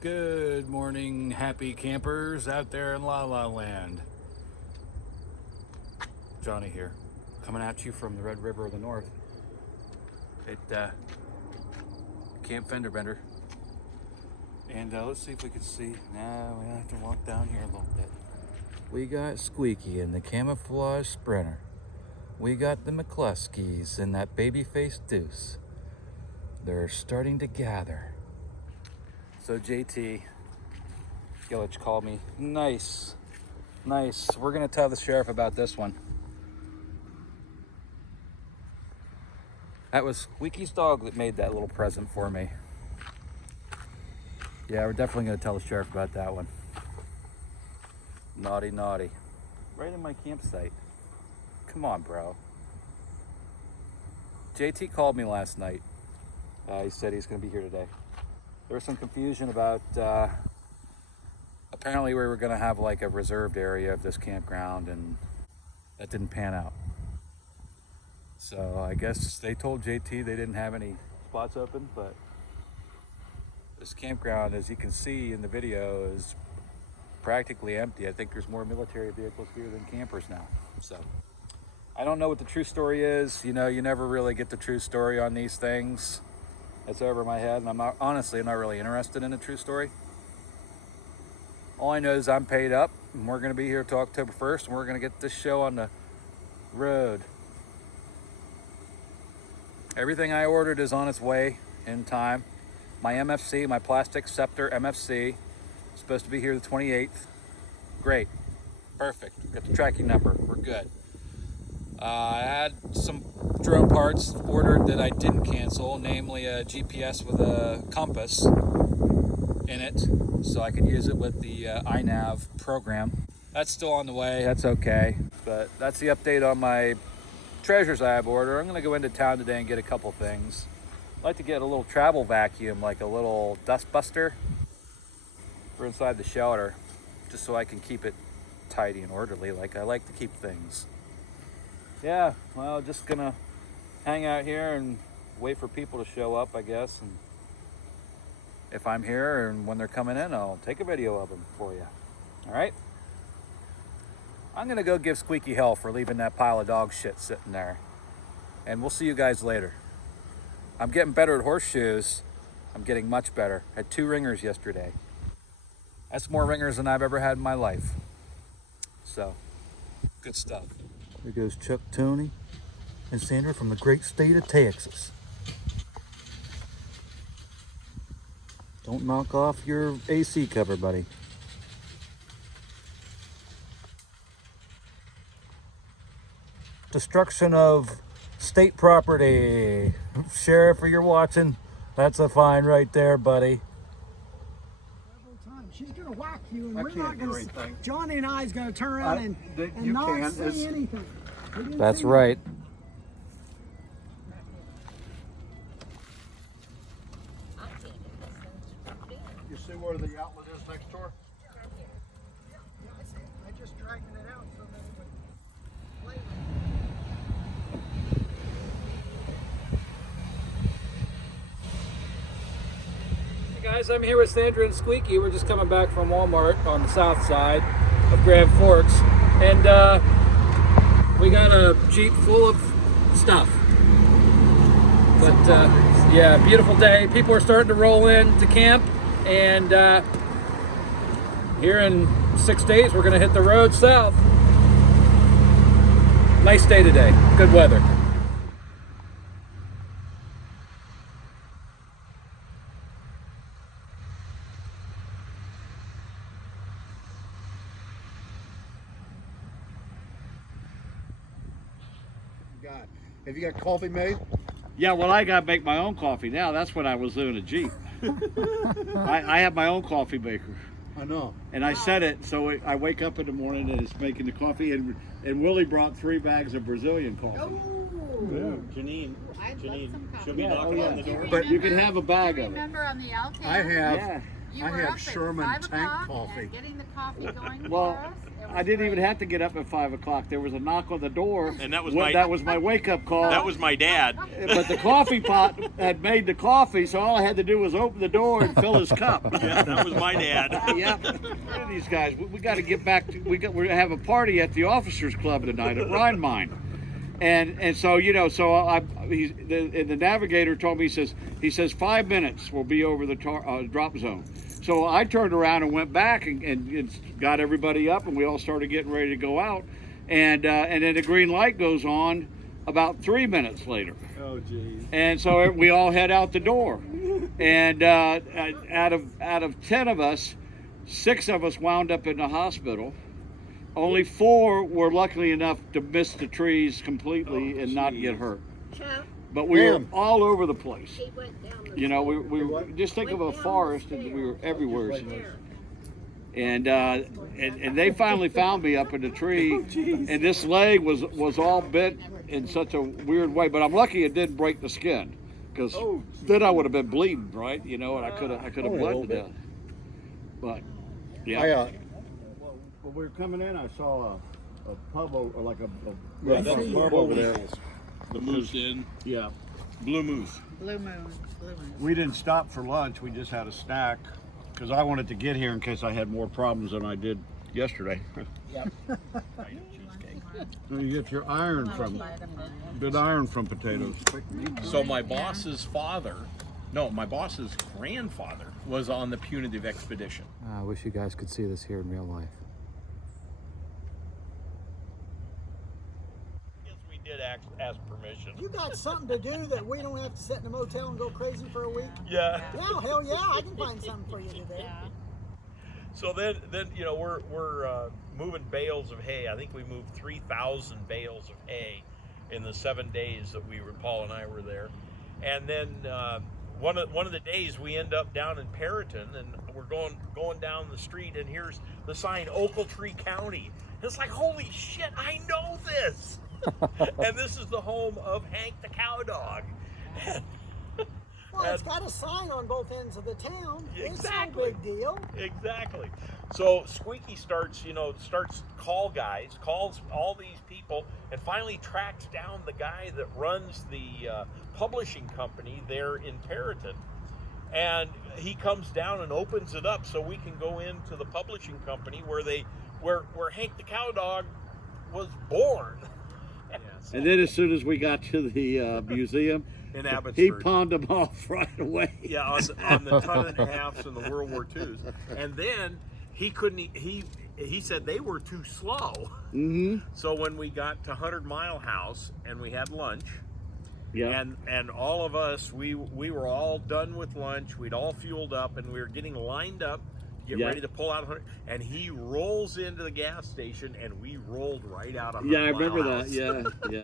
Good morning, happy campers out there in La La Land. Johnny here, coming at you from the Red River of the North at Camp Fender Bender. And let's see if we can see. Now we have to walk down here a little bit. We got Squeaky in the camouflage Sprinter. We got the McCluskeys in that baby-faced Deuce. They're starting to gather. So JT Gillich called me. Nice. We're gonna tell the sheriff about this one. That was Squeaky's dog that made that little present for me. Yeah, we're definitely gonna tell the sheriff about that one. Naughty. Right in my campsite. Come on, bro. JT called me last night. He said he's gonna be here today. There was some confusion about, apparently we were gonna have like a reserved area of this campground, and that didn't pan out. So I guess they told JT they didn't have any spots open, but this campground, as you can see in the video, is practically empty. I think there's more military vehicles here than campers now. So I don't know what the true story is. You know, you never really get the true story on these things. It's over my head, and I'm not really interested in a true story. All I know is I'm paid up, and we're gonna be here till October 1st, and we're gonna get this show on the road. Everything I ordered is on its way in time. My MFC, my plastic Scepter MFC, is supposed to be here the 28th. Great, perfect, got the tracking number, we're good. I had some drone parts ordered that I didn't cancel, namely a GPS with a compass in it, so I could use it with the iNav program. That's still on the way, that's okay. But that's the update on my treasures I have ordered. I'm gonna go into town today and get a couple things. I'd like to get a little travel vacuum, like a little dust buster for inside the shelter, just so I can keep it tidy and orderly, like I like to keep things. Yeah, well, just gonna hang out here and wait for people to show up, I guess. And if I'm here and when they're coming in, I'll take a video of them for you. All right? I'm gonna go give Squeaky hell for leaving that pile of dog shit sitting there. And we'll see you guys later. I'm getting better at horseshoes. I'm getting much better. Had 2 ringers yesterday. That's more ringers than I've ever had in my life. So, good stuff. There goes Chuck, Tony, and Sandra from the great state of Texas. Don't knock off your AC cover, buddy. Destruction of state property. Sheriff, if you're watching, that's a fine right there, buddy. She's going to whack you, and we're not going to. Johnny and I is going to turn around and not say anything. That's right. You see where the outlet is next door? I just dragged it out so that it would play. Hey guys, I'm here with Sandra and Squeaky. We're just coming back from Walmart on the south side of Grand Forks, and we got a Jeep full of stuff. But yeah, beautiful day. People are starting to roll in to camp, and here in 6 days we're going to hit the road south. Nice day today, good weather. God. Have you got coffee made? Yeah, well, I got to make my own coffee now. That's what I was doing a Jeep. I have my own coffee maker. I know. And I set it so I wake up in the morning and it's making the coffee. And Willie brought 3 bags of Brazilian coffee. Janine, I'd love some coffee. she'll be knocking on the door. But you can have a bag of it. Remember on the LK? I have. Yeah. You I were have up at Sherman 5 tank o'clock coffee. and getting the coffee going Well, for us. It was I didn't even great. have to get up at 5 o'clock. There was a knock on the door, And that was my wake-up call. that was my dad. But the coffee pot had made the coffee, so all I had to do was open the door and fill his cup. Yeah, that was my dad. Yep. Look at these guys. We got to get back to. We're gonna have a party at the Officers Club tonight at Rhine Mine, and so the navigator told me he says 5 minutes we'll be over the drop zone. So I turned around and went back and got everybody up, and we all started getting ready to go out, and then the green light goes on about 3 minutes later. Oh, geez. And so we all head out the door, and out of 10 of us, 6 of us wound up in the hospital. Only 4 were lucky enough to miss the trees completely and not get hurt. But we were all over the place. You know, we just think of a forest, and we were everywhere. And they finally found me up in the tree, and this leg was all bent in such a weird way. But I'm lucky it didn't break the skin, because then I would have been bleeding, right? You know, and I could have bled to death. But yeah. When we were coming in, I saw a pub or like a pub over there. The Moose Inn. Yeah. Blue Moose. Blue Moon. Blue Moon. We didn't stop for lunch. We just had a snack because I wanted to get here in case I had more problems than I did yesterday. Yep. You get your iron from good iron from potatoes. So my boss's grandfather was on the punitive expedition. I wish you guys could see this here in real life. Yes, we did ask permission. You got something to do that we don't have to sit in a motel and go crazy for a week? Yeah. Yeah, hell yeah, I can find something for you to do. So then you know we're moving bales of hay. I think we moved 3,000 bales of hay in the 7 days that Paul and I were there. And then one of the days we end up down in Perryton, and we're going down the street, and here's the sign Ochiltree County. And it's like, holy shit, I know this. And this is the home of Hank the Cow Dog. Well, it's got a sign on both ends of the town. Exactly. It's no big deal. Exactly. So Squeaky starts calls all these people, and finally tracks down the guy that runs the publishing company there in Perryton. And he comes down and opens it up so we can go into the publishing company where Hank the Cow Dog was born. And then as soon as we got to the museum, In Abbotsford. he pawned them off right away. Yeah, on the ton and a halves and the World War IIs. And then he couldn't. He said they were too slow. Mm-hmm. So when we got to 100 Mile House and we had lunch, Yeah. and all of us, we were all done with lunch. We'd all fueled up, and we were getting lined up to get Yeah. ready to pull out 100. And he rolls into the gas station, and we rolled right out of 100 Yeah, I remember Mile that. House. Yeah. Yeah.